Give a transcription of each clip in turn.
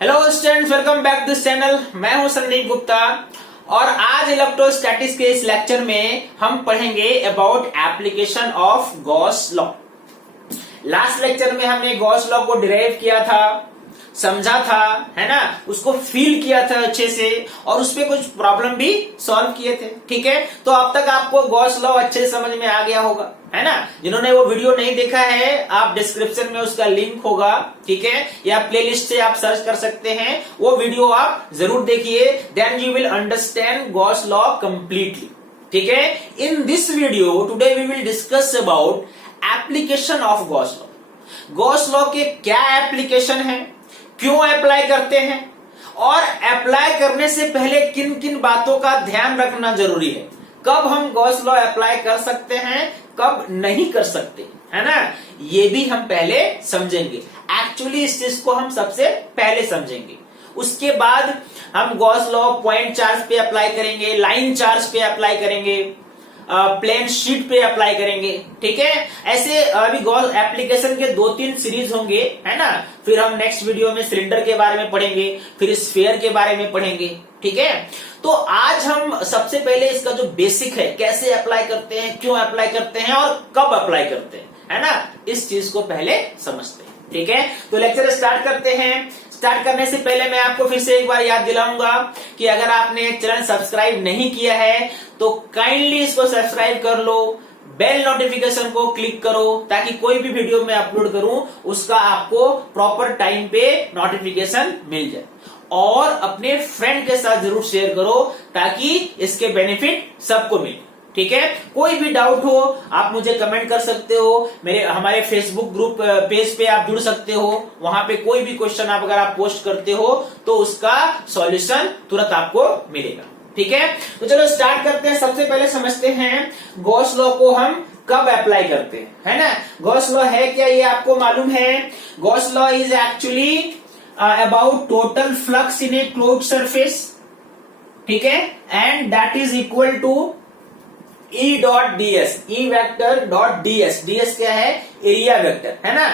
Hello students, welcome back this channel. मैं हूं संदीप गुप्ता और आज इलेक्ट्रोस्टैटिक्स के इस लेक्चर में हम पढ़ेंगे about application of Gauss law. Last lecture में हमने गॉस लॉ को डिराइव किया था, समझा था, है ना, उसको फील किया था अच्छे से और उसपे कुछ प्रॉब्लम भी सॉल्व किए थे। ठीक है, तो अब तक आपको गॉस लॉ अच्छे समझ में आ गया होगा, है ना। जिन्होंने वो वीडियो नहीं देखा है, आप डिस्क्रिप्शन में उसका लिंक होगा, ठीक है, या प्लेलिस्ट से आप सर्च कर सकते हैं, वो वीडियो आप जरूर देखिए। Then you will understand Gauss law completely. ठीक है, in this video today we will discuss about application of Gauss law. Gauss law के क्या एप्लीकेशन है, क्यों अप्लाई करते हैं और अप्लाई करने से पहले किन किन बातों का ध्यान रखना जरूरी है, कब हम गॉस लॉ अप्लाई कर सकते हैं, कब नहीं कर सकते, है ना, ये भी हम पहले समझेंगे। एक्चुअली इस चीज को हम सबसे पहले समझेंगे, उसके बाद हम गॉस लॉ पॉइंट चार्ज पे अप्लाई करेंगे, लाइन चार्ज पे अप्लाई करेंगे, प्लेन शीट पे अप्लाई करेंगे। ठीक है, ऐसे अभी गॉस एप्लीकेशन के 2-3 सीरीज होंगे, है ना। फिर हम नेक्स्ट वीडियो में सिलेंडर के बारे में पढ़ेंगे, फिर स्फीयर के बारे में पढ़ेंगे। ठीक है, तो आज हम सबसे पहले इसका जो बेसिक है, कैसे अप्लाई करते हैं, क्यों अप्लाई करते हैं और कब अप्लाई करते हैं, है ना, इस चीज को पहले समझते हैं। ठीक है, तो लेक्चर स्टार्ट करते हैं। स्टार्ट करने से पहले मैं आपको फिर से एक बार याद दिलाऊंगा कि अगर आपने चैनल सब्सक्राइब नहीं किया है तो काइंडली इसको सब्सक्राइब कर लो, बेल नोटिफिकेशन को क्लिक करो ताकि कोई भी वीडियो मैं अपलोड करूं उसका आपको प्रॉपर टाइम पे नोटिफिकेशन मिल जाए। और अपने फ्रेंड के साथ जरूर शेयर करो ताकि इसके बेनिफिट सबको मिले। ठीक है, कोई भी डाउट हो आप मुझे कमेंट कर सकते हो, हमारे फेसबुक ग्रुप पेज पे आप जुड़ सकते हो, वहां पे कोई भी क्वेश्चन अगर आप पोस्ट करते हो तो उसका सॉल्यूशन तुरंत आपको मिलेगा। ठीक है, तो चलो स्टार्ट करते हैं। सबसे पहले समझते हैं गॉस लॉ को हम कब अप्लाई करते हैं, है ना। गॉस लॉ है क्या, ये आपको मालूम है। Gauss law is actually about total flux in a closed surface, ठीक है, and that is equal to E dot ds, E vector dot ds। ds क्या है, एरिया वेक्टर, है ना।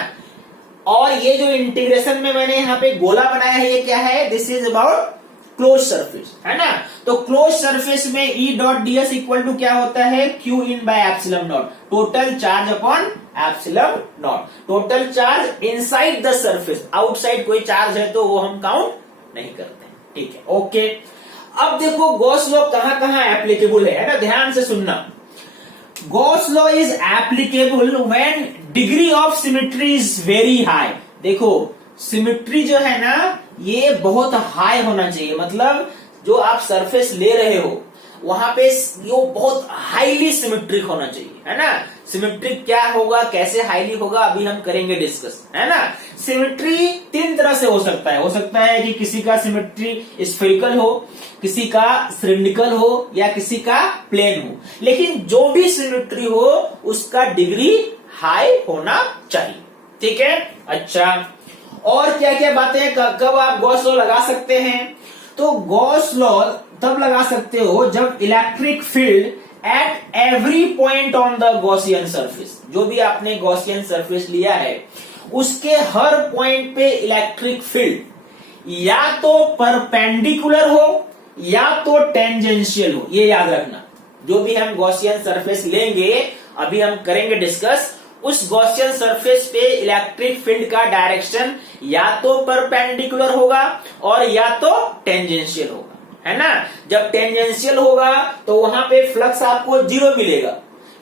और ये जो इंटीग्रेशन में मैंने यहाँ पे गोला बनाया है, ये क्या है, this is about close surface, है ना। तो क्लोज सरफेस में E dot ds equal to क्या होता है, Q in by epsilon naught, total charge upon epsilon naught. Total charge inside the surface, outside कोई चार्ज है तो वो हम काउंट नहीं करते। ठीक है, ओके। अब देखो गॉस लॉ कहां कहां एप्लीकेबल है ना, ध्यान से सुनना। Gauss law is applicable when degree of symmetry is very high. देखो सिमेट्री जो है ना ये बहुत हाई होना चाहिए, मतलब जो आप सरफेस ले रहे हो वहां पे ये बहुत हाईली सिमेट्रिक होना चाहिए, है ना। सिमेट्रिक क्या होगा, कैसे हाईली होगा, अभी हम करेंगे डिस्कस, है ना। सिमेट्री 3 तरह से हो सकता है कि किसी का सिमेट्री स्फेरिकल हो, किसी का सिलिंड्रिकल हो या किसी का प्लेन हो, लेकिन जो भी सिमेट्री हो उसका डिग्री हाई होना चाहिए। ठीक है, अच्छा। और क्या क्या बातें, कब आप गॉस लॉ लगा सकते हैं, तो गॉस लॉ तब लगा सकते हो जब electric field at every point on the Gaussian surface, जो भी आपने गॉसियन सरफेस लिया है उसके हर पॉइंट पे इलेक्ट्रिक फील्ड या तो परपेंडिकुलर हो या तो टेंजेंशियल हो। ये याद रखना, जो भी हम गॉसियन सरफेस लेंगे, अभी हम करेंगे डिस्कस, उस गॉसियन सरफेस पे इलेक्ट्रिक फील्ड का डायरेक्शन या तो परपेंडिकुलर होगा और या तो टेंजेंशियल होगा, है ना। जब टेंजेंशियल होगा तो वहां पे फ्लक्स आपको 0 मिलेगा,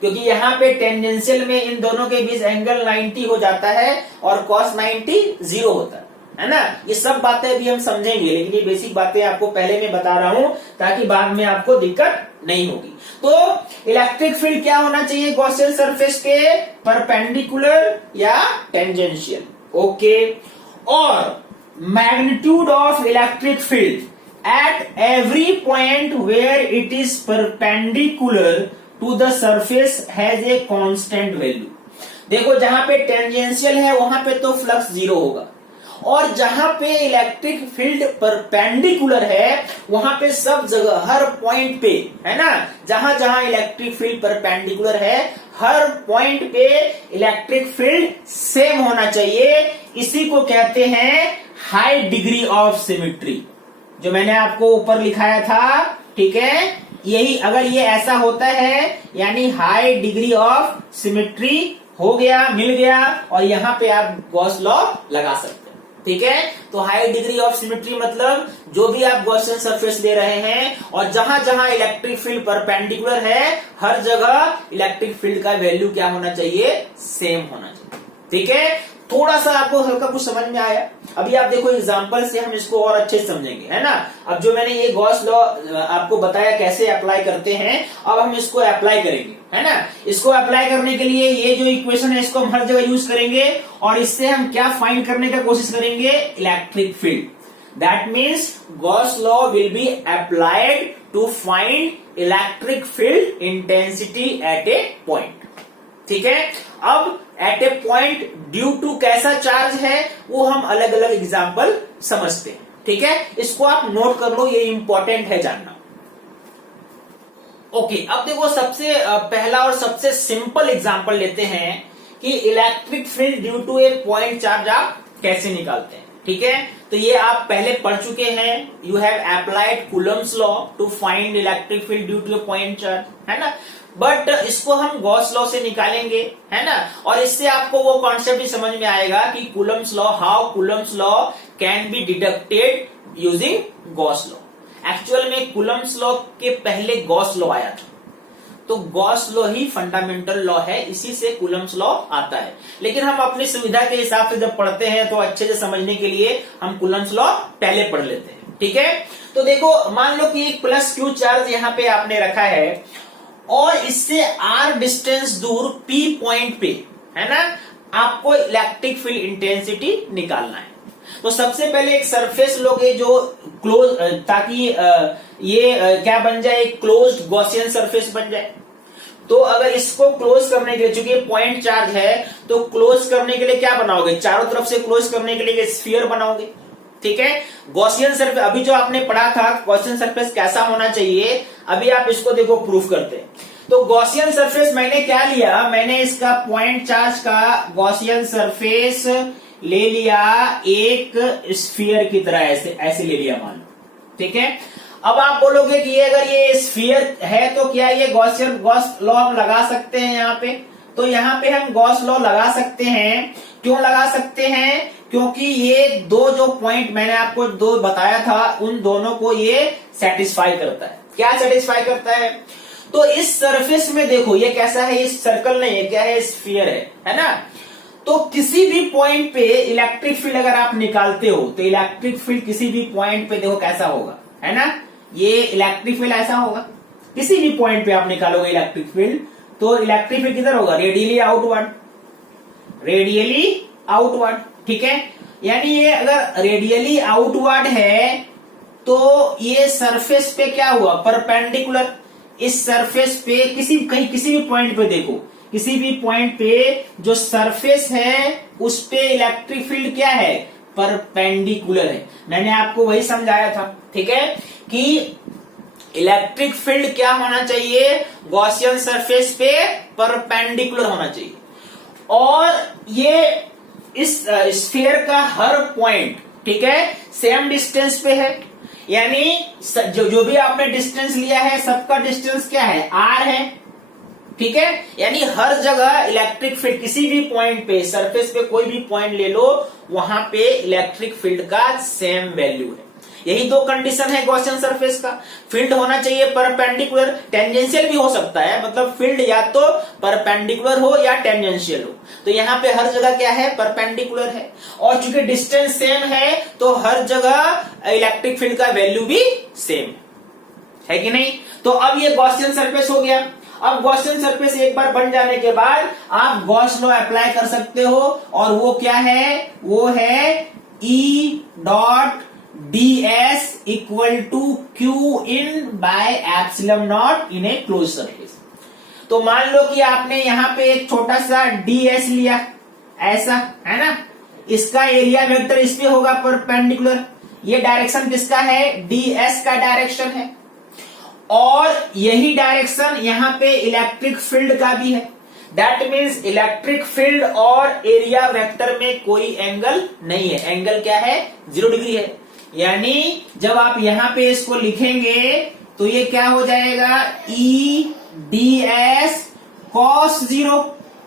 क्योंकि यहाँ पे टेंजेंशियल में इन दोनों के बीच एंगल 90 हो जाता है और कॉस 90 0 होता है ना। ये सब बातें अभी हम समझेंगे, लेकिन ये बेसिक बातें आपको पहले मैं बता रहा हूं ताकि बाद में आपको दिक्कत नहीं होगी। तो इलेक्ट्रिक फील्ड क्या होना चाहिए गॉसियन सरफेस पे, परपेंडिकुलर या टेंजेंशियल, ओके। और magnitude of electric field at every point where it is perpendicular to the surface has a constant value। देखो जहां पे टेंजेंशियल है वहां पे तो फ्लक्स 0 होगा और जहां पे इलेक्ट्रिक फील्ड परपेंडिकुलर है वहां पे सब जगह हर पॉइंट पे, है ना, जहां जहां इलेक्ट्रिक फील्ड परपेंडिकुलर है हर पॉइंट पे इलेक्ट्रिक फील्ड सेम होना चाहिए। इसी को कहते हैं हाई डिग्री ऑफ सिमेट्री, जो मैंने आपको ऊपर लिखाया था। ठीक है, यही अगर ये ऐसा होता है यानी हाई डिग्री ऑफ सिमेट्री हो गया, मिल गया, और यहां पे आप गॉस लॉ लगा सकते हैं। ठीक है, तो हाई डिग्री ऑफ सिमेट्री मतलब जो भी आप गॉसियन सरफेस ले रहे हैं और जहां जहां इलेक्ट्रिक फील्ड परपेंडिकुलर है हर जगह इलेक्ट्रिक फील्ड का वैल्यू क्या होना चाहिए, सेम होना चाहिए। ठीक है, थोड़ा सा आपको हल्का कुछ समझ में आया। अभी आप देखो एग्जांपल से हम इसको और अच्छे से समझेंगे, है ना। अब जो मैंने ये गॉस लॉ आपको बताया कैसे अप्लाई करते हैं, अब हम इसको अप्लाई करेंगे, है ना। इसको अप्लाई करने के लिए ये जो इक्वेशन है इसको हम हर जगह यूज करेंगे और इससे हम क्या फाइंड करने का कोशिश करेंगे, electric field. That means Gauss law will be applied to find electric field intensity at a point. ठीक है, अब at a point due to कैसा चार्ज है वो हम अलग अलग एग्जाम्पल समझते हैं। ठीक है, इसको आप नोट कर लो, ये इंपॉर्टेंट है जानना। ओके, अब देखो सबसे पहला और सबसे सिंपल एग्जाम्पल लेते हैं कि electric field due to a point charge आप कैसे निकालते हैं। ठीक है, तो ये आप पहले पढ़ चुके हैं। You have applied Coulomb's law to find electric field due to a point charge, है ना। बट इसको हम गॉस लॉ से निकालेंगे, है ना, और इससे आपको वो कॉन्सेप्ट भी समझ में आएगा कि Coulomb's law, how Coulomb's law can be deducted using Gauss law. Actual में कूलम्स लॉ के पहले गॉस लॉ आया था, तो गॉस लॉ ही फंडामेंटल लॉ है, इसी से कूलम्स लॉ आता है। लेकिन हम अपनी सुविधा के हिसाब से जब पढ़ते हैं तो अच्छे से समझने के लिए हम कूलम्स लॉ पहले पढ़ लेते हैं। ठीक है, तो देखो मान लो कि एक प्लस क्यू चार्ज यहाँ पे आपने रखा है और इससे आर डिस्टेंस दूर पी पॉइंट पे, है ना, आपको इलेक्ट्रिक फील्ड इंटेंसिटी निकालना है। तो सबसे पहले एक सरफेस लोगे जो क्लोज, ताकि ये क्या बन जाए, एक क्लोज्ड गॉसियन सरफेस बन जाए। तो अगर इसको क्लोज करने के लिए, चूंकि पॉइंट चार्ज है, तो क्लोज करने के लिए क्या बनाओगे, चारों तरफ से क्लोज करने के लिए स्फीयर बनाओगे। ठीक है, गॉसियन सरफेस अभी जो आपने पढ़ा था गॉसियन सरफेस कैसा होना चाहिए, अभी आप इसको देखो प्रूफ करते हैं। तो गॉसियन सरफेस मैंने क्या लिया, मैंने इसका पॉइंट चार्ज का गॉसियन सरफेस ले लिया एक स्फीयर की तरह, ऐसे ले लिया मान लो। ठीक है, अब आप बोलोगे कि अगर ये स्फीयर है तो क्या ये गॉस लॉ हम लगा सकते हैं यहाँ पे, तो यहाँ पे हम गॉस लॉ लगा सकते हैं। क्यों लगा सकते हैं, क्योंकि ये दो जो पॉइंट मैंने आपको दो बताया था उन दोनों को ये सेटिस्फाई करता है। क्या सेटिस्फाई करता है, तो इस सरफेस में देखो ये कैसा है, ये सर्कल नहीं है, क्या है, स्फीयर है ना। तो किसी भी पॉइंट पे इलेक्ट्रिक फील्ड अगर आप निकालते हो तो इलेक्ट्रिक फील्ड किसी भी पॉइंट पे देखो कैसा होगा, है ना, ये इलेक्ट्रिक फील्ड ऐसा होगा। किसी भी पॉइंट पे आप निकालोगे इलेक्ट्रिक फील्ड तो इलेक्ट्रिक फील्ड किधर होगा, रेडियली आउटवर्ड, रेडियली आउटवर्ड। ठीक है, यानी ये अगर रेडियली आउटवर्ड है तो ये सरफेस पे क्या हुआ, परपेंडिकुलर। इस सरफेस पे किसी भी पॉइंट पे देखो, किसी भी पॉइंट पे जो सरफेस है उस पे इलेक्ट्रिक फील्ड क्या है, परपेंडिकुलर है। मैंने आपको वही समझाया था। ठीक है, कि इलेक्ट्रिक फील्ड क्या होना चाहिए, गॉसियन सरफेस पे परपेंडिकुलर होना चाहिए। और ये इस स्फीयर का हर पॉइंट, ठीक है, सेम डिस्टेंस पे है, यानी जो भी आपने डिस्टेंस लिया है सबका डिस्टेंस क्या है, आर है। ठीक है, यानी हर जगह इलेक्ट्रिक फील्ड किसी भी पॉइंट पे, सरफेस पे कोई भी पॉइंट ले लो, वहां पे इलेक्ट्रिक फील्ड का सेम वैल्यू है। यही दो कंडीशन है गॉसियन सरफेस का। फील्ड होना चाहिए परपेंडिकुलर, टेंजेंशियल भी हो सकता है, मतलब फील्ड या तो परपेंडिकुलर हो या टेंजेंशियल हो। तो यहाँ पे हर जगह क्या है, परपेंडिकुलर है। और चूंकि डिस्टेंस सेम है तो हर जगह इलेक्ट्रिक फील्ड का वैल्यू भी सेम है कि नहीं। तो अब ये गॉसियन सरफेस हो गया। अब गॉसियन सरफेस एक बार बन जाने के बाद आप गॉस लॉ अप्लाई कर सकते हो, और वो क्या है, वो है E dot ds equal to Q in by epsilon naught in a close surface. तो मान लो कि आपने यहाँ पे एक छोटा सा ds लिया, ऐसा है ना, इसका एरिया वेक्टर इस पे होगा परपेंडिकुलर। ये डायरेक्शन किसका है, ds का डायरेक्शन है, और यही डायरेक्शन यहां पे इलेक्ट्रिक फील्ड का भी है। दैट मीन्स इलेक्ट्रिक फील्ड और एरिया वेक्टर में कोई एंगल नहीं है। एंगल क्या है, 0 डिग्री है। यानी जब आप यहां पे इसको लिखेंगे तो ये क्या हो जाएगा, E ds cos 0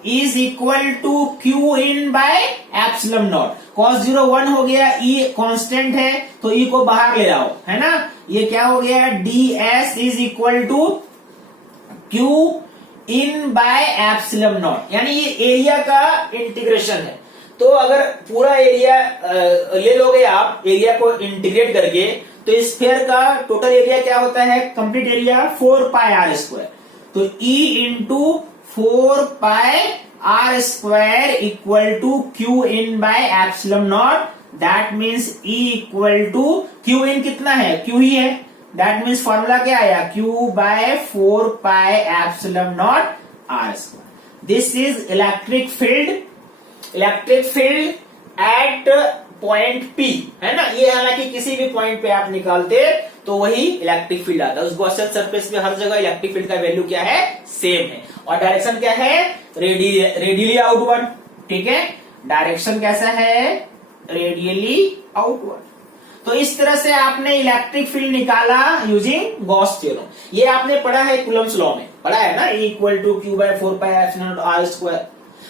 is equal to Q in by epsilon naught. cos 0 1 हो गया, E कांस्टेंट है तो E को बाहर ले आओ, है ना। ये क्या हो गया, ds is equal to Q in by epsilon naught, यानी ये एरिया का इंटीग्रेशन है। तो अगर पूरा एरिया ले लोगे आप, एरिया को इंटीग्रेट करके, तो स्फीयर का टोटल एरिया क्या होता है, complete area 4 pi r square. तो E into 4 pi r square equal to Q in by epsilon naught. That means E equal to Q in कितना है, क्यू ही है। दैट मीन्स फॉर्मूला क्या आया, Q by 4 pi epsilon naught R square. This is electric field, electric field at point P, है ना। ये हालांकि किसी भी पॉइंट पे आप निकालते तो वही इलेक्ट्रिक फील्ड आता है। उस गॉसियन सरफेस में हर जगह इलेक्ट्रिक फील्ड का वैल्यू क्या है, सेम है। और डायरेक्शन क्या है, रेडियली आउटवर्ड। ठीक है, डायरेक्शन कैसा है, रेडियली आउटवर्ड। तो इस तरह से आपने इलेक्ट्रिक फील्ड निकाला यूजिंग गॉस थ्योरम। ये आपने पढ़ा है कूलम्स लॉ में, पढ़ा है ना, E equal to Q by 4 pi epsilon naught R square.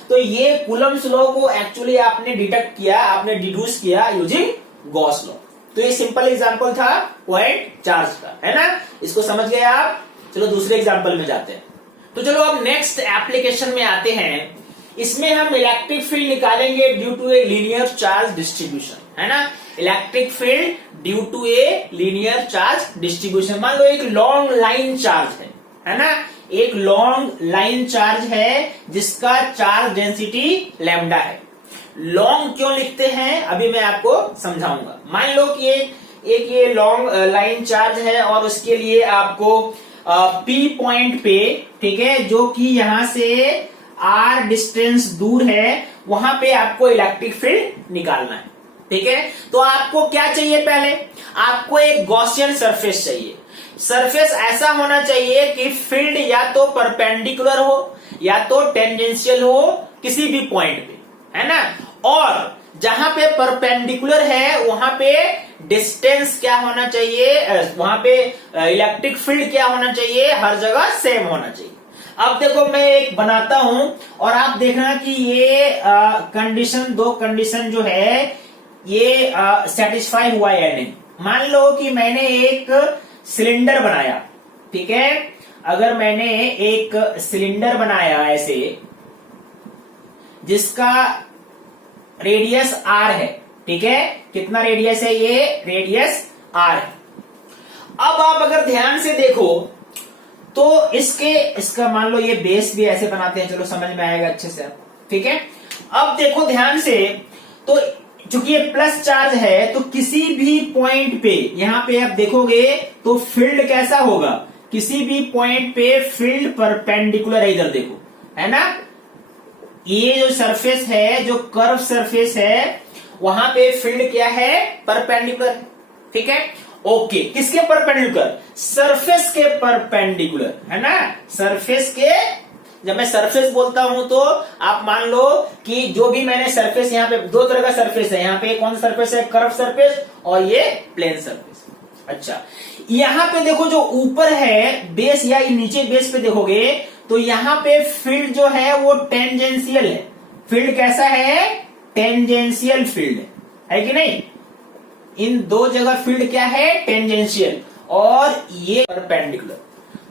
तो ये कूलम्स लॉ को एक्चुअली आपने डिटेक्ट किया, आपने डिड्यूस किया यूजिंग गॉस लॉ। तो ये सिंपल एग्जांपल था पॉइंट चार्ज का, है ना। इसको समझ गए आप। चलो दूसरे एग्जांपल में जाते हैं। तो चलो अब नेक्स्ट एप्लीकेशन में आते हैं। इसमें हम इलेक्ट्रिक फील्ड निकालेंगे due to a linear charge distribution, है ना। Electric field due to a linear charge distribution. मान लो एक लॉन्ग लाइन चार्ज है ना, एक लॉन्ग लाइन चार्ज है जिसका चार्ज डेंसिटी लैम्डा है। लॉन्ग क्यों लिखते हैं अभी मैं आपको समझाऊंगा। मान लो कि एक ये लॉन्ग लाइन चार्ज है और उसके लिए आपको P पॉइंट पे, ठीक है, जो कि यहां से R डिस्टेंस दूर है, वहां पे आपको इलेक्ट्रिक फील्ड निकालना है। ठीक है, तो आपको क्या चाहिए, पहले आपको एक गॉसियन सरफेस चाहिए। सरफेस ऐसा होना चाहिए कि फील्ड या तो परपेंडिकुलर हो या तो टेंजेंशियल हो किसी भी पॉइंट पे, है ना। और जहां पे परपेंडिकुलर है वहां पे डिस्टेंस क्या होना चाहिए, वहां पे इलेक्ट्रिक फील्ड क्या होना चाहिए, हर जगह सेम होना चाहिए। अब देखो मैं एक बनाता हूं और आप देखना कि ये कंडीशन, दो कंडीशन जो है ये सेटिस्फाई हुआ या नहीं। मान लो कि मैंने एक सिलेंडर बनाया, ठीक है। अगर मैंने एक सिलेंडर बनाया ऐसे जिसका रेडियस R है, ठीक है, कितना रेडियस है, ये रेडियस R है। अब आप अगर ध्यान से देखो तो इसका मान लो ये बेस भी ऐसे बनाते हैं, चलो समझ में आएगा अच्छे से, ठीक है। अब देखो ध्यान से, तो चूंकि ये प्लस चार्ज है तो किसी भी पॉइंट पे, यहां पे आप देखोगे तो फील्ड कैसा होगा, किसी भी पॉइंट पे फील्ड परपेंडिकुलर है। इधर देखो, है ना, ये जो सरफेस है, जो कर्व सरफेस है, वहां पे फील्ड क्या है, परपेंडिकुलर, ठीक है। ओके, किसके परपेंडिकुलर, सरफेस के परपेंडिकुलर, है ना। सरफेस के, जब मैं सरफेस बोलता हूं तो आप मान लो कि जो भी मैंने सरफेस, यहाँ पे दो तरह का सरफेस है, यहाँ पे कौन सा सरफेस है, कर्व सरफेस और ये प्लेन सरफेस। अच्छा, यहां पे देखो जो ऊपर है बेस या नीचे बेस पे देखोगे तो यहां पे फील्ड जो है वो टेंजेंशियल है। फील्ड कैसा है, टेंजेंशियल फील्ड है कि नहीं। इन दो जगह फील्ड क्या है, टेंजेंशियल, और ये परपेंडिकुलर।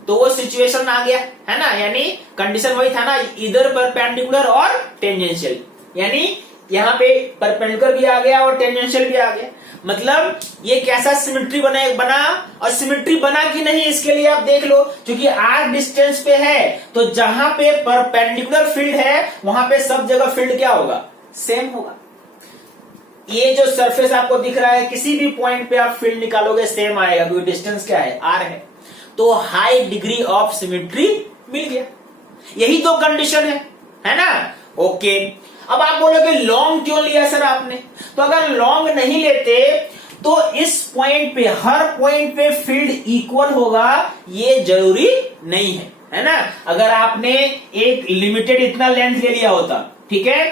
तो वो सिचुएशन आ गया, है ना, यानी कंडीशन वही था ना, इधर परपेंडिकुलर और टेंजेंशियल, यानी यहाँ पे परपेंडिकुलर भी आ गया और टेंजेंशियल भी आ गया। मतलब ये कैसा सिमेट्री बना, और सिमेट्री बना कि नहीं इसके लिए आप देख लो, क्योंकि R डिस्टेंस पे है तो जहां पे परपेंडिकुलर फील्ड है वहां पे सब जगह फील्ड क्या होगा, सेम होगा। ये जो सरफेस आपको दिख रहा है, किसी भी पॉइंट पे आप फील्ड निकालोगे सेम आएगा, क्योंकि डिस्टेंस क्या है, R है। तो हाई डिग्री ऑफ सिमेट्री मिल गया। यही तो कंडीशन है ना। ओके, अब आप बोलोगे लॉन्ग क्यों लिया सर आपने, तो अगर लॉन्ग नहीं लेते तो इस पॉइंट पे, हर पॉइंट पे फील्ड इक्वल होगा ये जरूरी नहीं है ना। अगर आपने एक लिमिटेड इतना लेंथ ले लिया होता, ठीक है,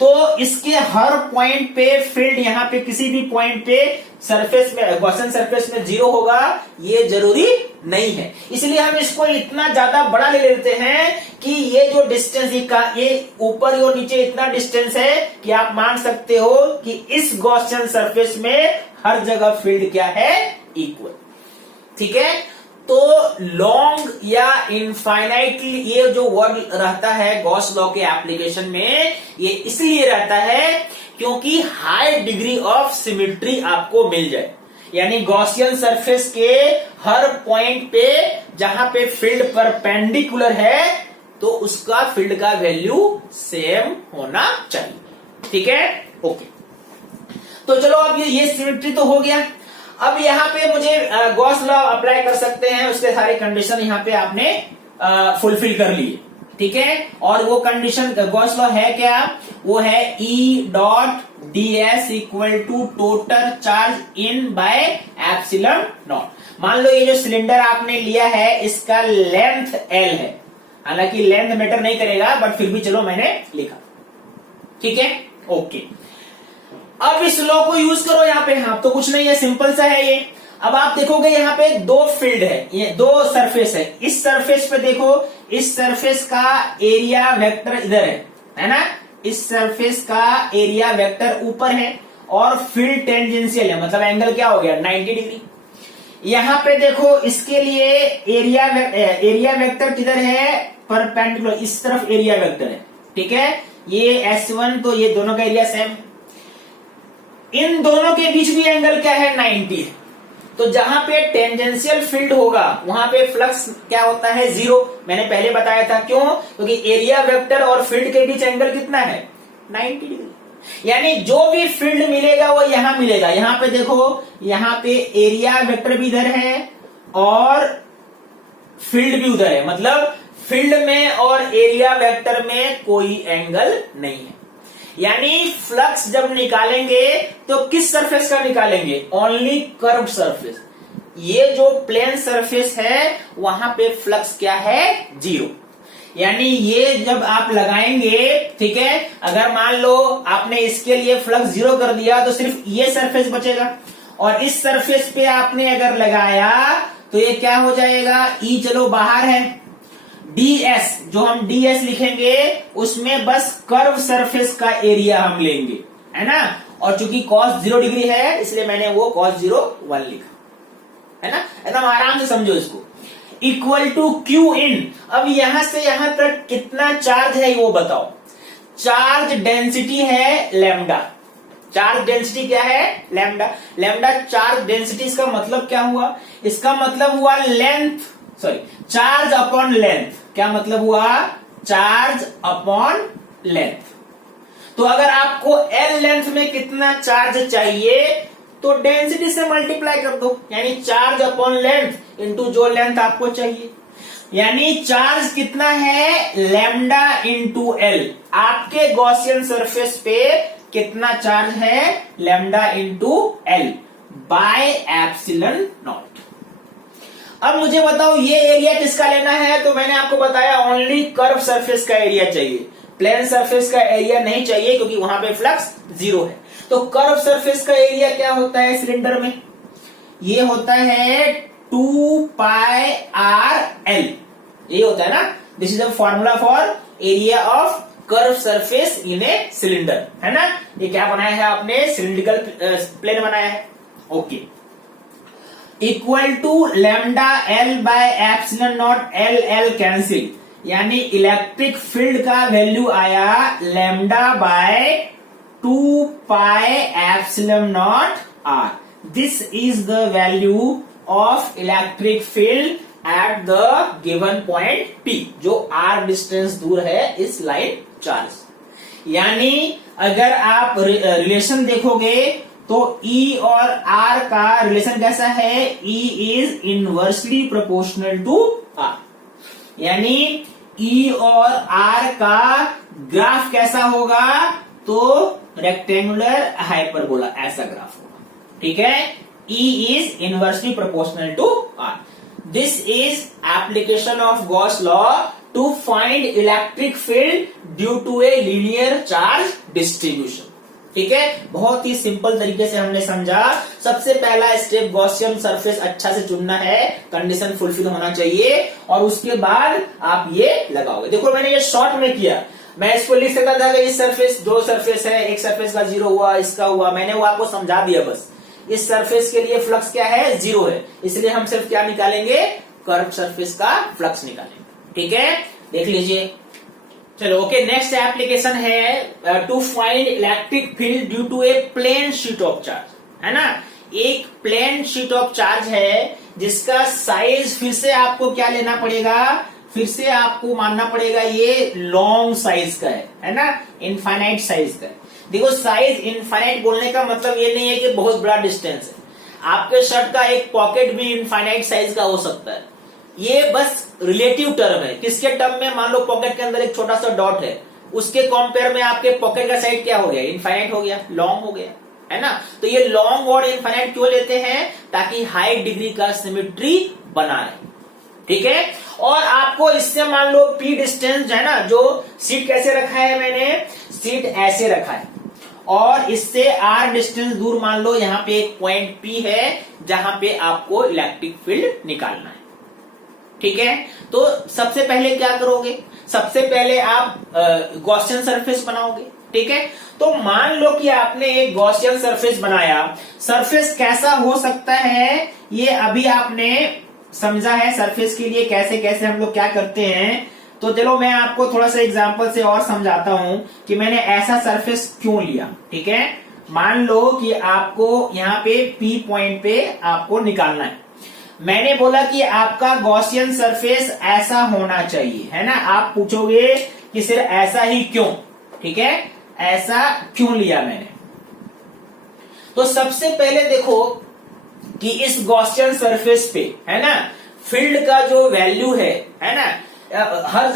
तो इसके हर पॉइंट पे फील्ड यहां पे किसी भी पॉइंट पे सरफेस में, गॉसियन सरफेस में 0 होगा, ये जरूरी नहीं है। इसलिए हम इसको इतना ज्यादा बड़ा ले लेते हैं कि ये जो डिस्टेंस ये ऊपर और नीचे इतना डिस्टेंस है कि आप मान सकते हो कि इस गॉसियन सरफेस में हर जगह फील्ड क्या है, इक्वल। ठीक है, तो लॉन्ग या इनफाइनाइटली ये जो वर्ड रहता है गॉस लॉ के एप्लीकेशन में, ये इसलिए रहता है क्योंकि हाई डिग्री ऑफ सिमेट्री आपको मिल जाए, यानी गॉसियन सरफेस के हर पॉइंट पे जहां पे फील्ड परपेंडिकुलर है तो उसका फील्ड का वैल्यू सेम होना चाहिए। ठीक है, ओके। तो चलो अब ये सिमेट्री तो हो गया। अब यहाँ पे मुझे गॉस लॉ अप्लाई कर सकते हैं, उसके सारे कंडीशन यहाँ पे आपने फुलफिल कर लिए। ठीक है, और वो कंडीशन गॉस लॉ है क्या, वो है E dot ds equal to total charge in by epsilon naught. मान लो ये जो सिलेंडर आपने लिया है इसका लेंथ L है, हालांकि लेंथ मैटर नहीं करेगा बट फिर भी चलो मैंने लिखा। ठीक है, ओके। अब इस लॉ को यूज करो यहाँ पे, हाँ तो कुछ नहीं है, सिंपल सा है ये। अब आप देखोगे यहाँ पे दो फील्ड है, ये दो सरफेस है। इस सरफेस पे देखो, इस सरफेस का एरिया वेक्टर इधर है ना, इस सरफेस का एरिया वेक्टर ऊपर है और फील्ड टेंजेंशियल है, मतलब एंगल क्या हो गया 90 डिग्री। यहाँ पे देखो इसके लिए एरिया वेक्टर किधर है, परपेंडिकुलर, इस तरफ एरिया वेक्टर है। ठीक है, ये S1, तो ये दोनों का एरिया सेम है। इन दोनों के बीच भी एंगल क्या है 90। तो जहां पे टेंजेंशियल फील्ड होगा वहां पे फ्लक्स क्या होता है 0। मैंने पहले बताया था, क्यों, क्योंकि एरिया वेक्टर और फील्ड के बीच एंगल कितना है 90 डिग्री। यानी जो भी फील्ड मिलेगा वो यहां मिलेगा। यहां पे देखो, यहां पे एरिया वेक्टर भी इधर है और फील्ड भी उधर है, मतलब फील्ड में और एरिया वेक्टर में कोई एंगल नहीं है। यानी फ्लक्स जब निकालेंगे तो किस सरफेस का निकालेंगे, ओनली कर्व सरफेस। ये जो प्लेन सरफेस है वहां पे फ्लक्स क्या है 0। यानी ये जब आप लगाएंगे, ठीक है, अगर मान लो आपने इसके लिए फ्लक्स 0 कर दिया तो सिर्फ ये सरफेस बचेगा, और इस सरफेस पे आपने अगर लगाया तो ये क्या हो जाएगा, E चलो बाहर है, ds जो हम ds लिखेंगे उसमें बस कर्व सरफेस का एरिया हम लेंगे, है ना। और चूंकि cos 0 डिग्री है इसलिए मैंने वो cos 0 1 लिखा, है ना। एकदम आराम से समझो इसको। इक्वल टू Q इन, अब यहां से यहां तक कितना चार्ज है वो बताओ। चार्ज डेंसिटी है लैम्डा। चार्ज डेंसिटी क्या है, लैम्डा। लैम्डा चार्ज डेंसिटी, इसका मतलब क्या हुआ, इसका मतलब हुआ length, sorry charge upon length. क्या मतलब हुआ, चार्ज अपॉन लेंथ। तो अगर आपको L लेंथ में कितना चार्ज चाहिए तो डेंसिटी से मल्टीप्लाई कर दो, यानी चार्ज अपॉन लेंथ इंटू जो लेंथ आपको चाहिए। यानी चार्ज कितना है, लैम्डा इंटू L। आपके गॉसियन सरफेस पे कितना चार्ज है, lambda into L by epsilon naught. अब मुझे बताओ ये एरिया किसका लेना है, तो मैंने आपको बताया ओनली कर्व सरफेस का एरिया चाहिए, प्लेन सरफेस का एरिया नहीं चाहिए क्योंकि वहां पे फ्लक्स 0 है। तो कर्व सरफेस का एरिया क्या होता है सिलेंडर में, ये होता है 2 पाई r l, ये होता है ना। This is the formula for area of curve surface in a cylinder, है ना। ये क्या बनाया है आपने, सिलिंड्रिकल प्लेन बनाया है, okay. Equal to lambda L by epsilon naught, L cancel, यानी इलेक्ट्रिक फील्ड का वैल्यू आया lambda by 2 pi epsilon naught r। This is the value of electric field at the given point P, जो r distance दूर है इस line charge. यानी अगर आप रिलेशन देखोगे तो E और R का रिलेशन कैसा है, E is inversely proportional to R। यानी ई और आर का ग्राफ कैसा होगा, तो रेक्टेंगुलर हाइपरबोला ऐसा ग्राफ होगा, ठीक है। E is inversely proportional to R. This is application of Gauss law to find electric field due to a linear charge distribution, ठीक है। बहुत ही सिंपल तरीके से हमने समझा। सबसे पहला स्टेप गॉसियन सरफेस अच्छा से चुनना है, कंडीशन फुलफिल होना चाहिए, और उसके बाद आप ये लगाओगे। देखो मैंने ये शॉर्ट में किया, मैं इसको लिख सकता था कि इस सरफेस, दो सरफेस है, एक सरफेस का 0 हुआ, इसका हुआ, मैंने वो आपको समझा दिया बस। इस सरफेस के लिए फ्लक्स क्या है, 0 है, इसलिए हम सिर्फ क्या निकालेंगे, कर्व सरफेस का फ्लक्स निकालेंगे, ठीक है। देख लीजिए, चलो ओके। नेक्स्ट एप्लीकेशन है to find electric field due to a plane sheet of charge, है ना। एक प्लेन शीट ऑफ चार्ज है जिसका साइज फिर से आपको क्या लेना पड़ेगा, फिर से आपको मानना पड़ेगा ये लॉन्ग साइज का है ना, इनफाइनाइट साइज का है। देखो साइज इनफाइनाइट बोलने का मतलब ये नहीं है कि बहुत बड़ा डिस्टेंस है, आपके शर्ट का एक पॉकेट भी इनफाइनाइट साइज का हो सकता है। ये बस रिलेटिव टर्म है। किसके टर्म में, मान लो पॉकेट के अंदर एक छोटा सा डॉट है, उसके कंपेयर में आपके पॉकेट का साइज क्या हो गया, इनफाइनाइट हो गया, लॉन्ग हो गया, है ना। तो ये लॉन्ग और इनफाइनाइट क्यों लेते हैं, ताकि हाई डिग्री का सिमेट्री बनाए, ठीक है। और आपको इससे मान लो पी डिस्टेंस है ना, जो सीट कैसे रखा है मैंने, सीट ऐसे रखा है, और इससे आर डिस्टेंस दूर मान लो यहाँ पे एक पॉइंट पी है जहां पे आपको इलेक्ट्रिक फील्ड निकालना है, ठीक है। तो सबसे पहले क्या करोगे, सबसे पहले आप गॉसियन सरफेस बनाओगे, ठीक है। तो मान लो कि आपने एक गॉसियन सरफेस बनाया, सरफेस कैसा हो सकता है ये अभी आपने समझा है, सरफेस के लिए कैसे कैसे हम लोग क्या करते हैं। तो चलो मैं आपको थोड़ा सा एग्जांपल से और समझाता हूं कि मैंने ऐसा सरफेस क्यों लिया, ठीक है। मान लो कि आपको यहाँ पे पी पॉइंट पे आपको निकालना है, मैंने बोला कि आपका गॉसियन सरफेस ऐसा होना चाहिए, है ना। आप पूछोगे कि सिर्फ ऐसा ही क्यों, ठीक है, ऐसा क्यों लिया मैंने। तो सबसे पहले देखो कि इस गॉसियन सरफेस पे, है ना, फील्ड का जो वैल्यू है ना, हर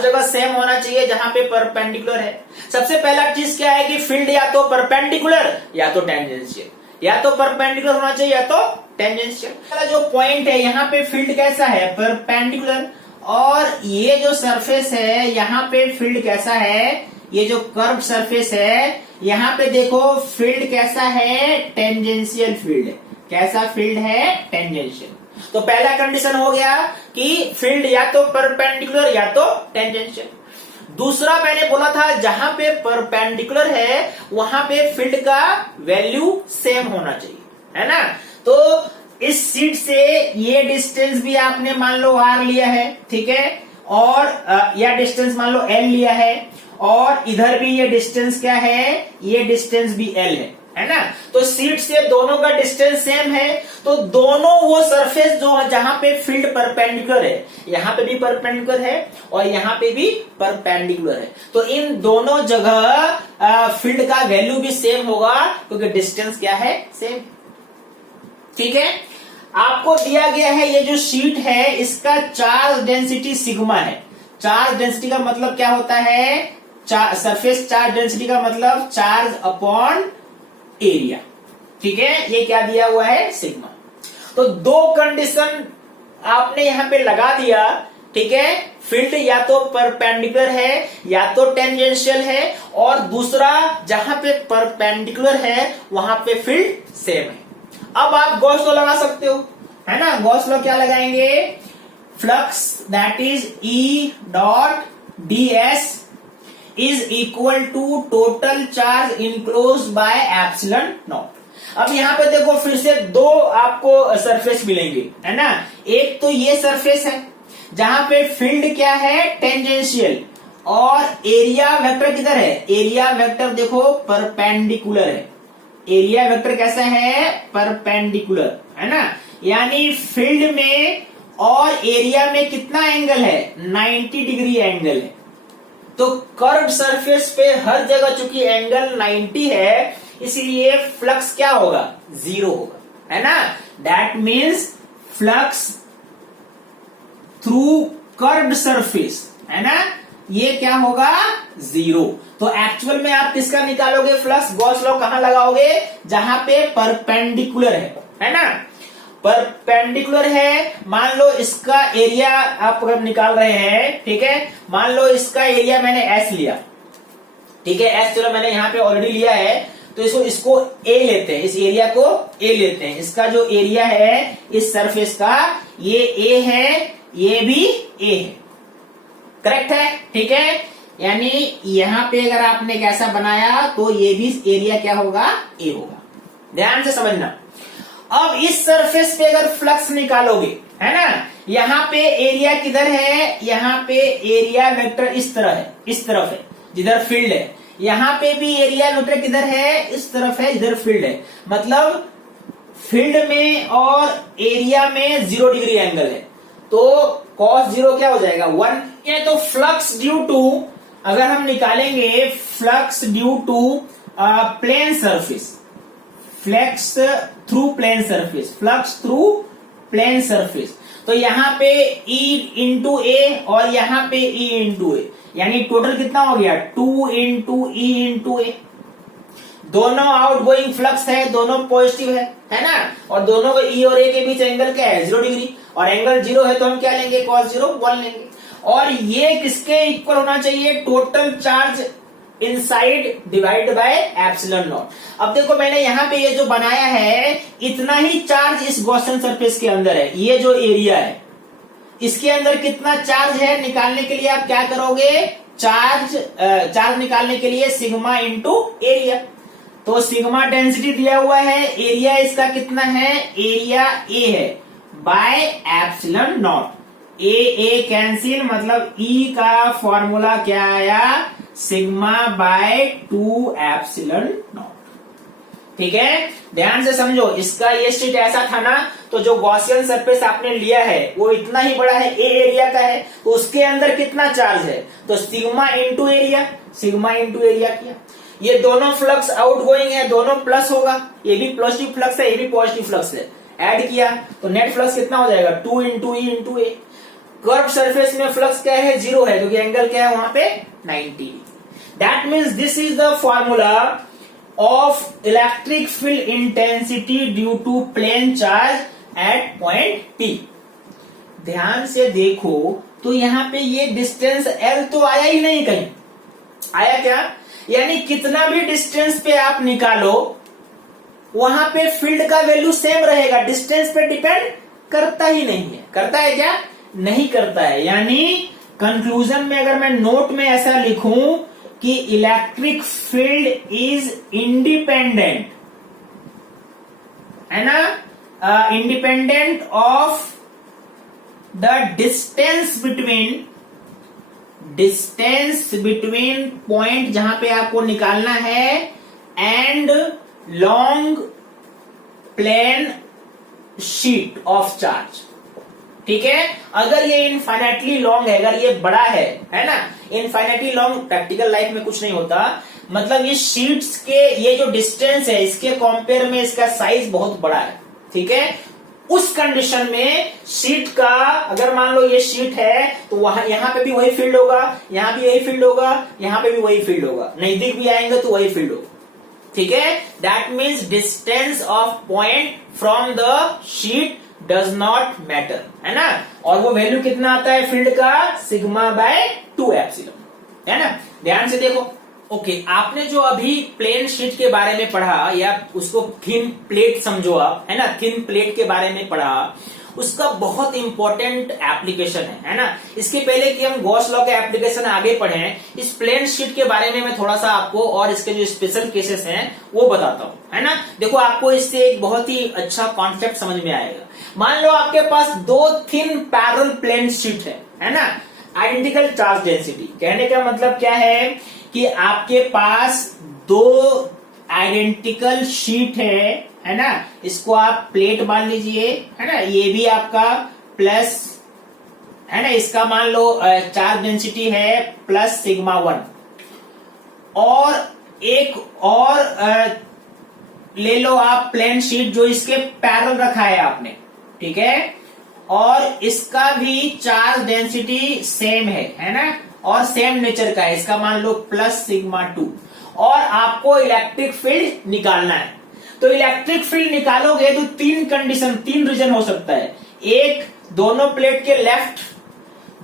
जगह सेम होना चाहिए जहां पे परपेंडिकुलर है। सबसे पहला चीज क्या है कि फील्ड या तो परपेंडिकुलर या तो टेंजेंशियल, या तो परपेंडिकुलर होना चाहिए या तो टेंजेंशियल। जो पॉइंट है यहाँ पे फील्ड कैसा है, परपेंडिकुलर, और ये जो सरफेस है यहाँ पे फील्ड कैसा है, ये जो कर्व सरफेस है यहाँ पे देखो फील्ड कैसा है, टेंजेंशियल फील्ड है। कैसा फील्ड है, टेंजेंशियल। तो पहला कंडीशन हो गया कि फील्ड या तो परपेंडिकुलर या तो टेंजेंशियल। दूसरा मैंने बोला था जहां पे परपेंडिकुलर है वहां पे फील्ड का वैल्यू सेम होना चाहिए, है ना। तो इस सीट से ये डिस्टेंस भी आपने मान लो आर लिया है, ठीक है, और या डिस्टेंस मान लो एल लिया है, और इधर भी ये डिस्टेंस क्या है, ये डिस्टेंस भी एल है ना। तो सीट से दोनों का डिस्टेंस सेम है, तो दोनों वो सरफेस जो जहां पे फील्ड परपेंडिकुलर है, यहाँ पे भी परपेंडिकुलर है और यहाँ पे भी परपेंडिकुलर है, तो इन दोनों जगह फील्ड का वैल्यू भी सेम होगा क्योंकि डिस्टेंस क्या है, सेम, ठीक है। आपको दिया गया है ये जो शीट है इसका चार्ज डेंसिटी सिग्मा है। चार्ज डेंसिटी का मतलब क्या होता है, सरफेस चार्ज डेंसिटी का मतलब चार्ज अपॉन एरिया, ठीक है। ये क्या दिया हुआ है, सिग्मा। तो दो कंडीशन आपने यहां पे लगा दिया, ठीक है। फील्ड या तो परपेंडिकुलर है या तो टेंजेंशियल है, और दूसरा जहां पे परपेंडिकुलर है वहां पे फील्ड सेम है। अब आप गॉस लॉ लगा सकते हो, है ना। गॉस लॉ क्या लगाएंगे, flux that is E dot D S is equal to total charge enclose by epsilon naught. अब यहाँ पे देखो फिर से दो आपको सरफेस मिलेंगे, है ना। एक तो ये सरफेस है जहां पे फील्ड क्या है, टेंजेंशियल, और एरिया वेक्टर किधर है, एरिया वेक्टर देखो परपेंडिकुलर है। एरिया वेक्टर कैसा है, परपेंडिकुलर, है ना। यानी फील्ड में और एरिया में कितना एंगल है, 90 डिग्री एंगल है। तो कर्व सरफेस पे हर जगह चूंकि एंगल 90 है, इसलिए फ्लक्स क्या होगा, 0 होगा, है ना। That means flux through curved surface है ना, ये क्या होगा 0। तो एक्चुअल में आप किसका निकालोगे फ्लक्स, गॉस लॉ कहां लगाओगे, जहां पे परपेंडिकुलर है ना, परपेंडिकुलर है। मान लो इसका एरिया आप अगर निकाल रहे हैं, ठीक है, मान लो इसका एरिया मैंने एस लिया, ठीक है, एस चलो मैंने यहां पे ऑलरेडी लिया है, तो इसको ए लेते हैं, इस एरिया को ए लेते हैं। इसका जो एरिया है इस सरफेस का, ये ए है, ये भी ए है, करेक्ट है, ठीक है। यानी यहां पे अगर आपने कैसा बनाया तो ये भी एरिया क्या होगा, ए होगा। ध्यान से समझना। अब इस सरफेस पे अगर फ्लक्स निकालोगे, है ना, यहां पे एरिया किधर है, यहां पे एरिया वेक्टर इस तरह है, इस तरफ है जिधर फील्ड है। यहां पे भी एरिया वेक्टर किधर है, इस तरफ है जिधर फील्ड है। मतलब फील्ड में और एरिया में 0 डिग्री एंगल है, तो cos 0 क्या हो जाएगा 1। ये तो फ्लक्स ड्यू टू, अगर हम निकालेंगे flux due to plane surface, flux through plane surface, flux through plane surface, तो यहाँ पे E इंटू ए और यहाँ पे E इंटू ए, यानी टोटल कितना हो गया 2 इंटू E इंटू ए। दोनों आउटगोइंग फ्लक्स है, दोनों पॉजिटिव है ना, और दोनों को E और A के बीच एंगल क्या है 0 डिग्री, और एंगल 0 है तो हम क्या लेंगे cos 0 1 लेंगे। और ये किसके इक्वल होना चाहिए, total charge inside divide by epsilon naught. अब देखो मैंने यहाँ पे ये जो बनाया है, इतना ही चार्ज इस गॉसियन सरफेस के अंदर है। ये जो एरिया है इसके अंदर कितना चार्ज है, निकालने के लिए आप क्या करोगे, चार्ज निकालने के लिए सिग्मा इंटू एरिया। तो सिग्मा डेंसिटी दिया हुआ है, एरिया इसका कितना है, एरिया ए है bye epsilon not. A cancel, मतलब ई का फॉर्मूला क्या आया, सिग्मा बाय 2 एप्सिलॉन नॉट। ठीक है, ध्यान से समझो। इसका ये शीट ऐसा था ना, तो जो गॉसियन सरफेस आपने लिया है वो इतना ही बड़ा है, ए एरिया का है, तो उसके अंदर कितना चार्ज है, तो sigma into area, sigma into area किया। ये दोनों फ्लक्स आउटगोइंग है, दोनों प्लस होगा, ये भी पॉजिटिव फ्लक्स है, ये भी पॉजिटिव फ्लक्स है, ऐड किया तो नेट फ्लक्स कितना हो जाएगा 2 इंटू ई इंटू ए। कर्व सरफेस में फ्लक्स क्या है 0 है, क्योंकि एंगल क्या है वहां पे 90। That means this is the formula of electric field intensity due to plane charge at point P। ध्यान से देखो तो यहाँ पे ये डिस्टेंस L तो आया ही नहीं, कहीं आया क्या, यानी कितना भी डिस्टेंस पे आप निकालो वहां पे फील्ड का वैल्यू सेम रहेगा, डिस्टेंस पे डिपेंड करता ही नहीं है। करता है क्या, नहीं करता है। यानी कंक्लूजन में अगर मैं नोट में ऐसा लिखूं कि इलेक्ट्रिक फील्ड इज इंडिपेंडेंट, है ना, independent of the distance between point जहां पे आपको निकालना है and long plane sheet of charge. ठीक है, अगर ये इनफाइनाइटली लॉन्ग है, अगर ये बड़ा है ना, इनफाइनाइटली लॉन्ग प्रैक्टिकल लाइफ में कुछ नहीं होता, मतलब ये शीट्स के ये जो डिस्टेंस है इसके कंपेयर में इसका साइज बहुत बड़ा है। ठीक है, उस कंडीशन में शीट का, अगर मान लो ये शीट है तो वहां यहां पे भी वही फील्ड होगा, यहां भी यही फील्ड होगा, यहां पे भी वही फील्ड होगा, नजदीक भी आएंगे तो वही फील्ड होगा। ठीक है, that means distance of point from the sheet does not matter, है ना, और वो वैल्यू कितना आता है फील्ड का, सिग्मा बाय 2 एप्सिलॉन, है ना। ध्यान से देखो। ओके, आपने जो अभी प्लेन शीट के बारे में पढ़ा, या उसको थिन प्लेट समझो आप, है ना, थिन प्लेट के बारे में पढ़ा, उसका बहुत इंपॉर्टेंट एप्लीकेशन है ना। इसके पहले कि हम गॉस लॉ के एप्लीकेशन आगे पढ़ें, इस प्लेन शीट के बारे में मैं थोड़ा सा आपको और इसके जो स्पेशल केसेस हैं वो बताता हूं, है ना। देखो, आपको इससे एक बहुत ही अच्छा कॉन्सेप्ट समझ में आएगा। मान लो आपके पास 2 थिन पैरेलल प्लेन शीट है ना, आइडेंटिकल चार्ज डेंसिटी। कहने का मतलब क्या है कि आपके पास 2 आइडेंटिकल शीट है ना, इसको आप प्लेट मान लीजिए, है ना, ये भी आपका प्लस, है ना, इसका मान लो चार्ज डेंसिटी है प्लस सिग्मा 1, और एक और ले लो आप प्लेन शीट जो इसके पैरेलल रखा है आपने। ठीक है, और इसका भी चार्ज डेंसिटी सेम है ना, और सेम नेचर का है, इसका मान लो प्लस सिग्मा 2, और आपको इलेक्ट्रिक फील्ड निकालना है। तो इलेक्ट्रिक फील्ड निकालोगे तो तीन कंडीशन, तीन रीजन हो सकता है। एक दोनों प्लेट के लेफ्ट,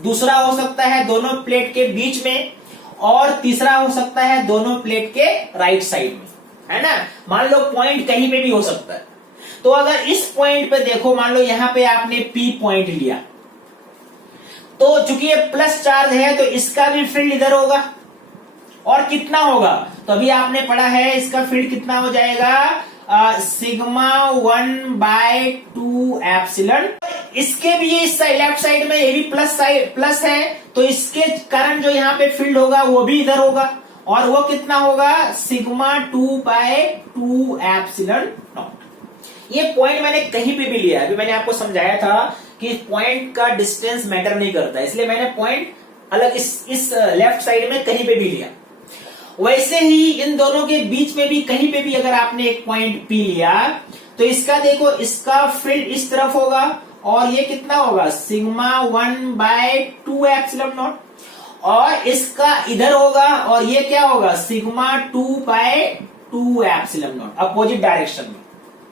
दूसरा हो सकता है दोनों प्लेट के बीच में, और तीसरा हो सकता है दोनों प्लेट के राइट साइड में, है ना। मान लो पॉइंट कहीं पे भी हो सकता है। तो अगर इस पॉइंट पे देखो, मान लो यहां पे आपने P पॉइंट लिया, तो चूंकि ये प्लस चार्ज है तो इसका भी फील्ड इधर होगा, और कितना होगा, तो अभी आपने पढ़ा है इसका फील्ड कितना हो जाएगा, सिग्मा 1/2 एप्सिलॉन। इसके भी ये लेफ्ट साइड में ये भी प्लस है, तो इसके कारण जो यहाँ पे फील्ड होगा वो भी इधर होगा, और वो कितना होगा, सिग्मा 2/2 एप्सिलॉन नॉट। ये पॉइंट मैंने कहीं पे भी लिया, अभी मैंने आपको समझाया था कि पॉइंट का डिस्टेंस मैटर नहीं करता, इसलिए मैंने पॉइंट अलग इस लेफ्ट साइड में कहीं पे भी लिया। वैसे ही इन दोनों के बीच में भी कहीं पे भी अगर आपने एक पॉइंट P लिया, तो इसका देखो, इसका फील्ड इस तरफ होगा, और ये कितना होगा, सिग्मा 1/2 एप्सिलॉन नॉट, और इसका इधर होगा, और ये क्या होगा, sigma 2/2 epsilon not, opposite direction में।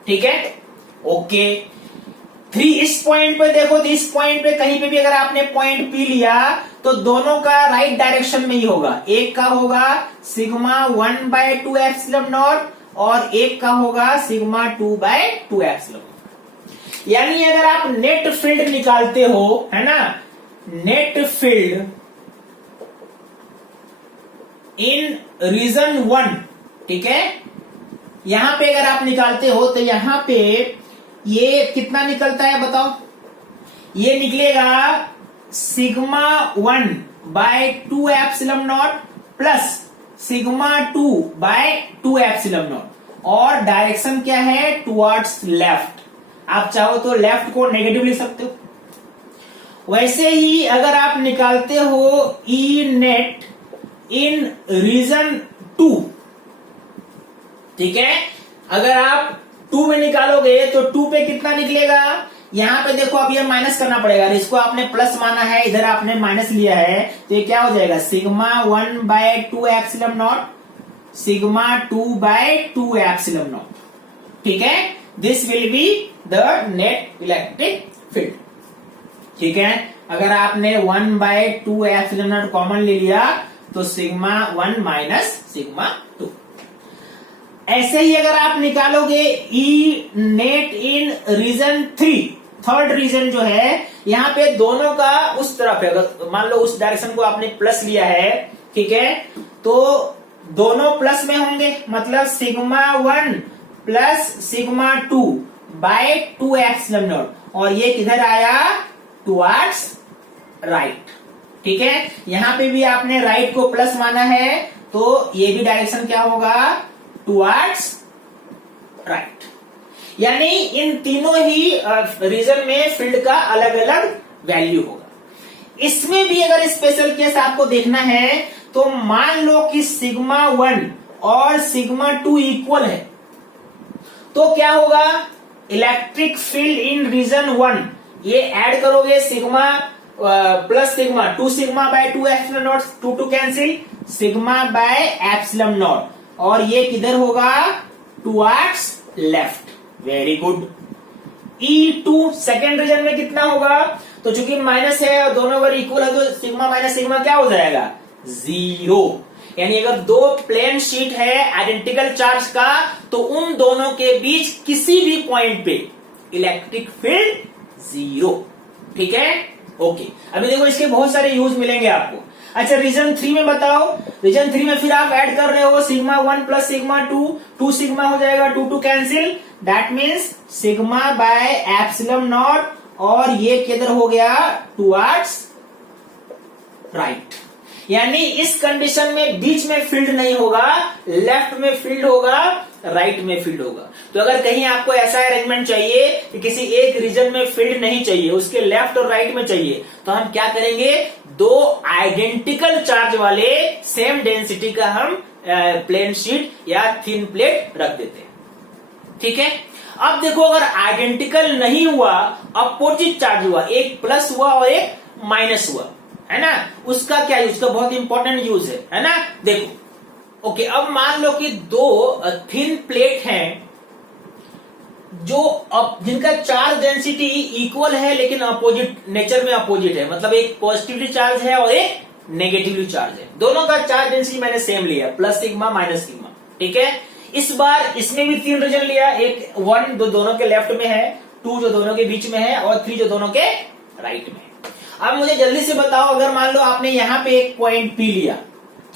ठीक है, ओके। 3 इस पॉइंट पे देखो, तो इस पॉइंट पे कहीं पे भी अगर आपने पॉइंट P लिया तो दोनों का राइट डायरेक्शन में ही होगा। एक का होगा सिग्मा 1/2 एप्सिलॉन नॉट, और एक का होगा सिग्मा 2/2 एप्सिलॉन। यानी अगर आप नेट फील्ड निकालते हो, है ना, नेट फील्ड इन रीजन 1, ठीक है, यहां पे अगर आप निकालते हो तो यहां पे ये कितना निकलता है बताओ, ये निकलेगा sigma 1/2 epsilon not plus sigma 2/2 epsilon not, और डायरेक्शन क्या है, टुवर्ड्स लेफ्ट। आप चाहो तो लेफ्ट को नेगेटिव लिख सकते हो। वैसे ही अगर आप निकालते हो ई नेट इन रीजन 2, ठीक है, अगर आप 2 में निकालोगे तो 2 पे कितना निकलेगा, यहां पे देखो अब ये माइनस करना पड़ेगा, इसको आपने प्लस माना है, इधर आपने माइनस लिया है, तो ये क्या हो जाएगा, sigma 1/2 epsilon not, sigma 2/2 epsilon not. ठीक है, this will be the net electric field. ठीक है, अगर आपने 1/2 एप्सिलॉन नॉट कॉमन ले लिया तो सिग्मा 1 माइनस सिग्मा 2। ऐसे ही अगर आप निकालोगे ई नेट इन रीजन 3, थर्ड रीजन जो है, यहां पे दोनों का उस तरफ है, अगर मान लो उस डायरेक्शन को आपने प्लस लिया है, ठीक है, तो दोनों प्लस में होंगे, मतलब sigma 1 plus sigma 2/2 epsilon not, और ये किधर आया, टुवर्ड्स राइट। ठीक है, यहां पे भी आपने राइट को प्लस माना है, तो ये भी डायरेक्शन क्या होगा, टुवर्ड्स राइट। यानी इन तीनों ही रीजन में फील्ड का अलग अलग वैल्यू होगा। इसमें भी अगर स्पेशल केस आपको देखना है, तो मान लो कि सिग्मा 1 और सिग्मा 2 इक्वल है, तो क्या होगा, इलेक्ट्रिक फील्ड इन रीजन 1, ये ऐड करोगे sigma plus sigma 2 sigma epsilon naught, 2 cancel, sigma epsilon naught, और ये किधर होगा, towards left. Very good. E2 second region में कितना होगा, तो चूंकि माइनस है और दोनों अगर इक्वल है तो सिग्मा माइनस सिग्मा क्या हो जाएगा, 0। यानी अगर दो प्लेन शीट है आइडेंटिकल चार्ज का, तो उन दोनों के बीच किसी भी पॉइंट पे इलेक्ट्रिक फील्ड 0। ठीक है, ओके। अभी देखो इसके बहुत सारे यूज मिलेंगे आपको। अच्छा, रीजन 3 में बताओ, रीजन 3 में फिर आप ऐड कर रहे हो सिग्मा 1 प्लस सिग्मा 2 सिग्मा हो जाएगा, 2 कैंसिल, दैट मीन्स सिग्मा/एप्सिलॉन नॉट, और ये किधर हो गया, टुवर्ड्स राइट। यानी इस कंडीशन में बीच में फील्ड नहीं होगा, लेफ्ट में फील्ड होगा, राइट में फील्ड होगा। तो अगर कहीं आपको ऐसा अरेंजमेंट चाहिए कि किसी एक रीजन में फील्ड नहीं चाहिए, उसके लेफ्ट और राइट में चाहिए, तो हम क्या करेंगे, दो आइडेंटिकल चार्ज वाले सेम डेंसिटी का हम प्लेन शीट या थिन प्लेट रख देते हैं। ठीक है, अब देखो अगर आइडेंटिकल नहीं हुआ, अपोजिट चार्ज हुआ, एक प्लस हुआ और एक माइनस हुआ, है ना, उसका क्या यूज, उसका बहुत इंपॉर्टेंट यूज है ना। देखो ओके, अब मान लो कि दो थिन प्लेट हैं जो जिनका चार्ज डेंसिटी इक्वल है लेकिन अपोजिट नेचर में अपोजिट है, मतलब एक पॉजिटिवली चार्ज है और एक नेगेटिवली चार्ज है। दोनों का चार्ज डेंसिटी मैंने सेम लिया, प्लस सिग्मा माइनस सिग्मा, ठीक है। इस बार इसमें भी 3 रीजन लिया, एक 1 जो दोनों के लेफ्ट में है, 2 जो दोनों के बीच में है और 3 जो दोनों के राइट में है। अब मुझे जल्दी से बताओ, अगर मान लो आपने यहाँ पे एक पॉइंट पी लिया,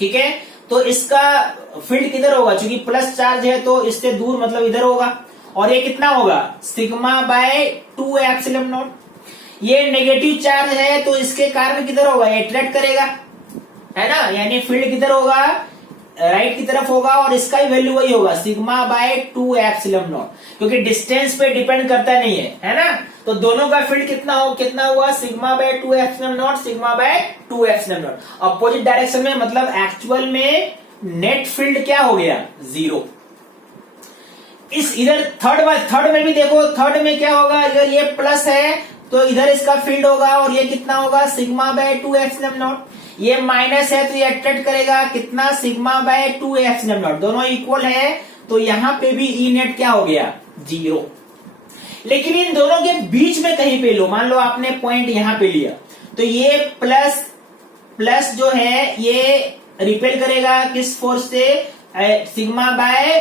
ठीक है, तो इसका फील्ड किधर होगा, क्योंकि प्लस चार्ज है तो इससे दूर मतलब इधर होगा, और ये कितना होगा, सिग्मा बाय 2 एप्सिलॉन नॉट। ये नेगेटिव चार्ज है तो इसके कारण किधर होगा, अट्रैक्ट करेगा, है ना, यानी फील्ड किधर होगा, राइट की तरफ होगा, और इसका ही वैल्यू वही होगा, सिग्मा बाय 2 एप्सिलॉन नॉट, क्योंकि डिस्टेंस पे डिपेंड करता नहीं है ना। तो दोनों का फील्ड कितना हुआ, sigma bye 2 epsilon not, sigma bye 2 epsilon not. Opposite direction में मतलब एक्चुअल में नेट फील्ड क्या हो गया, 0। इस इधर थर्ड में भी देखो, थर्ड में क्या होगा, अगर ये प्लस है तो इधर इसका फील्ड होगा और ये कितना होगा, सिग्मा बाय 2 एप्सिलॉन नॉट। ये माइनस है तो ये अट्रैक्ट करेगा कितना, सिग्मा बाय 2 एप्सिलॉन नॉट। दोनों इक्वल है तो यहाँ पे भी ई नेट क्या हो गया, 0। लेकिन इन दोनों के बीच में कहीं पे लो, मान लो आपने पॉइंट यहाँ पे लिया, तो ये प्लस जो है ये रिपेल करेगा किस फोर्स से, सिग्मा बाय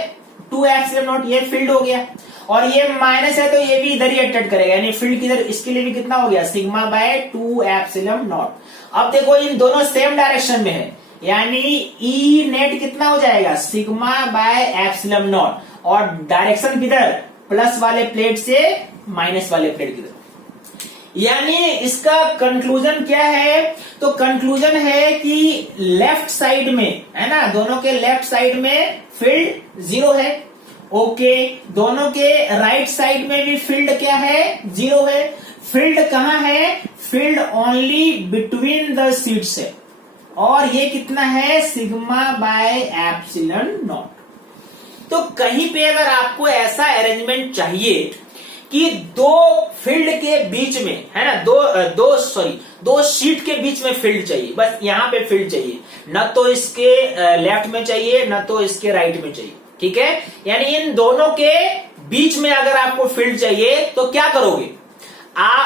2 एप्सिलॉन नॉट, ये फील्ड हो गया, और ये माइनस है तो ये भी इधर ही अट्रैक्ट करेगा, यानी फील्ड किधर, इसके लिए भी कितना हो गया, सिग्मा बाय 2 एप्सिलॉन नॉट। अब देखो इन दोनों सेम डायरेक्शन में है, यानी ई नेट कितना हो जाएगा, सिग्मा बाय एप्सिलॉन नॉट, और डायरेक्शन किधर, प्लस वाले प्लेट से माइनस वाले प्लेट किधर। यानी इसका कंक्लूजन क्या है, तो कंक्लूजन है कि लेफ्ट साइड में, है ना, दोनों के लेफ्ट साइड में फील्ड 0 है, ओके। दोनों के राइट साइड में भी फील्ड क्या है, 0 है। फील्ड कहाँ है, field only between the sheets है, और ये कितना है, सिग्मा बाय एप्सिलॉन नॉट। तो कहीं पे अगर आपको ऐसा अरेंजमेंट चाहिए कि दो फील्ड के बीच में, है ना, दो शीट के बीच में फील्ड चाहिए, बस यहाँ पे फील्ड चाहिए, न तो इसके लेफ्ट में चाहिए न तो इसके राइट में चाहिए, ठीक है। यानी इन दोनों के बीच में अगर आपको फील्ड चाहिए तो क्या करोगे,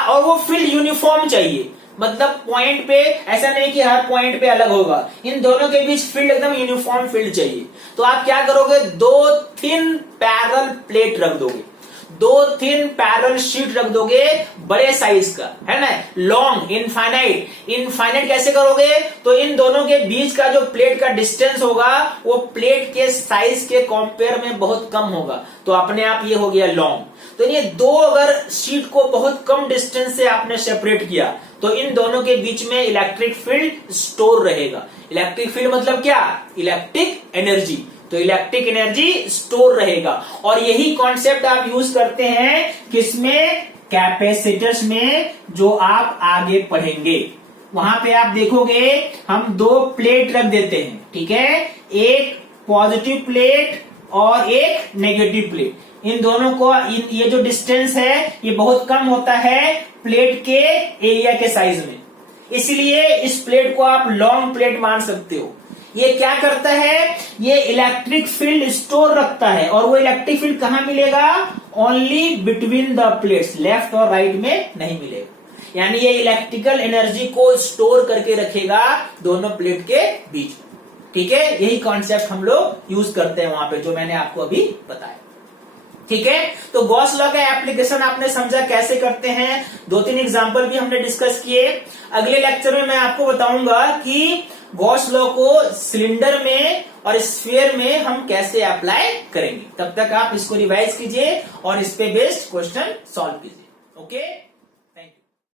और वो फील्ड यूनिफॉर्म चाहिए, मतलब पॉइंट पे ऐसा नहीं कि हर पॉइंट पे अलग होगा, इन दोनों के बीच फील्ड एकदम यूनिफॉर्म फील्ड चाहिए। तो आप क्या करोगे, 2 थिन पैरेलल प्लेट रख दोगे, 2 थिन पैरेलल शीट रख दोगे बड़े साइज का, है ना, लॉन्ग, इनफाइनाइट कैसे करोगे, तो इन दोनों के बीच का जो प्लेट का डिस्टेंस होगा वो प्लेट के साइज के कंपेयर में बहुत कम होगा, तो अपने आप ये हो गया लॉन्ग। तो ये दो अगर शीट को बहुत कम डिस्टेंस से आपने सेपरेट किया तो इन दोनों के बीच में इलेक्ट्रिक फील्ड स्टोर रहेगा। इलेक्ट्रिक फील्ड मतलब क्या, इलेक्ट्रिक एनर्जी, तो इलेक्ट्रिक एनर्जी स्टोर रहेगा। और यही कॉन्सेप्ट आप यूज करते हैं किसमें, कैपेसिटर्स में, जो आप आगे पढ़ेंगे। वहां पे आप देखोगे हम 2 प्लेट रख देते हैं, ठीक है, एक पॉजिटिव प्लेट और एक नेगेटिव प्लेट। इन दोनों को ये जो डिस्टेंस है ये बहुत कम होता है प्लेट के एरिया के साइज में, इसलिए इस प्लेट को आप लॉन्ग प्लेट मान सकते हो। ये क्या करता है, ये इलेक्ट्रिक फील्ड स्टोर रखता है, और वो इलेक्ट्रिक फील्ड कहां मिलेगा, only between the plates, left और राइट में नहीं मिलेगा। यानी ये इलेक्ट्रिकल एनर्जी को स्टोर करके रखेगा दोनों प्लेट के बीच, ठीक है। यही कॉन्सेप्ट हम लोग यूज करते हैं वहां पे, जो मैंने आपको अभी बताया, ठीक है। तो गॉस लॉ का एप्लीकेशन आपने समझा कैसे करते हैं, 2-3 एग्जांपल भी हमने डिस्कस किए। अगले लेक्चर में मैं आपको बताऊंगा कि गॉस लॉ को सिलेंडर में और स्फीयर में हम कैसे अप्लाई करेंगे। तब तक आप इसको रिवाइज कीजिए और इस पे बेस्ड क्वेश्चन सॉल्व कीजिए, ओके।